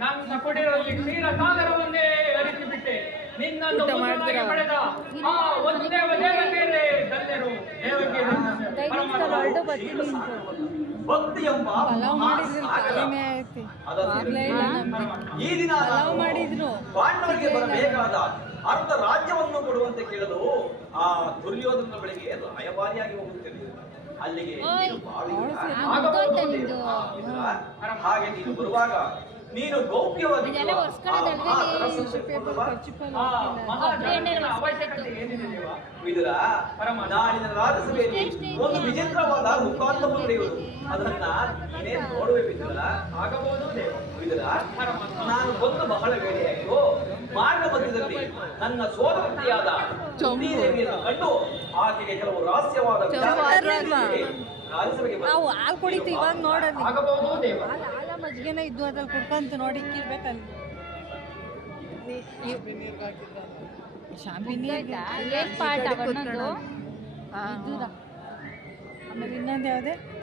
ನನ್ನ ಕುಡಿಯಲ್ಲಿ ಕ್ಷೀರ ಸಾಗರವನ್ನೇ ಅರಿತು ಬಿಟ್ಟೆ. ನಿನ್ನನ್ನು ಪುತ್ರನಾಗಿ ಪಡೆದ ಆ ಒಂದೇ ದೇವಕೇರೆ ಧನ್ಯರು. ಭಕ್ತಿ ಎಂಬ ಈ ದಿನ ಪಾಂಡವರಿಗೆ ಬರಬೇಕಾದ ಅರ್ಧ ರಾಜ್ಯವನ್ನು ಕೊಡುವಂತೆ ಕೇಳಲು ಆ ದುರ್ಯೋಧನ ಬಳಿಗೆ ರಾಯಭಾರಿಯಾಗಿ ಹೋಗುತ್ತೇನೆ. ಅಲ್ಲಿಗೆ ಹಾಗೆ ನೀನು ಬರುವಾಗ ನೀನು ಗೌಪ್ಯವಾಗಿ ಅವಶ್ಯಕತೆ ಏನಿದೆ ದೇವ? ವಿದುರ, ನಾಳಿನ ರಾಜಸಭೆಯಲ್ಲಿ ಒಂದು ವಿಚಿತ್ರವಾದ ಮುಖಾಂತವನ್ನು ನಡೆಯುವುದು. ಅದನ್ನ ನೀನೇ ನೋಡುವೆ ವಿದುರ. ಆಗಬಹುದು ದೇವ. ವಿದುರ, ನಾನು ಬಂದು ಬಹಳ ವೇಳೆಯಾಯಿತು. ಮಾರ್ಗ ಮಧ್ಯದಲ್ಲಿ ನನ್ನ ಸೋದರತೆಯಾದ ದೇವಿಯನ್ನು ಕಂಡು ಆಕೆಗೆ ಕೆಲವು ರಹಸ್ಯವಾದ ರಾಜಸಭೆಗೆ ನಾವು ಹಾಲು ಕುಡಿತು ಇವಾಗ ನೋಡೋದು. ಆಗಬಹುದು ದೇವ. ಹಾಲ ಮಜ್ಜಿಗೆನ ಇದ್ದು ಅದ್ರಲ್ಲಿ ಕುಡ್ಕಂತ ನೋಡಿ ಇಕ್ಕಿರ್ಬೇಕಲ್ಲಿ. ಶಾಂಪಿ ನೀರು ಆಮೇಲೆ ಇನ್ನೊಂದು ಯಾವುದೇ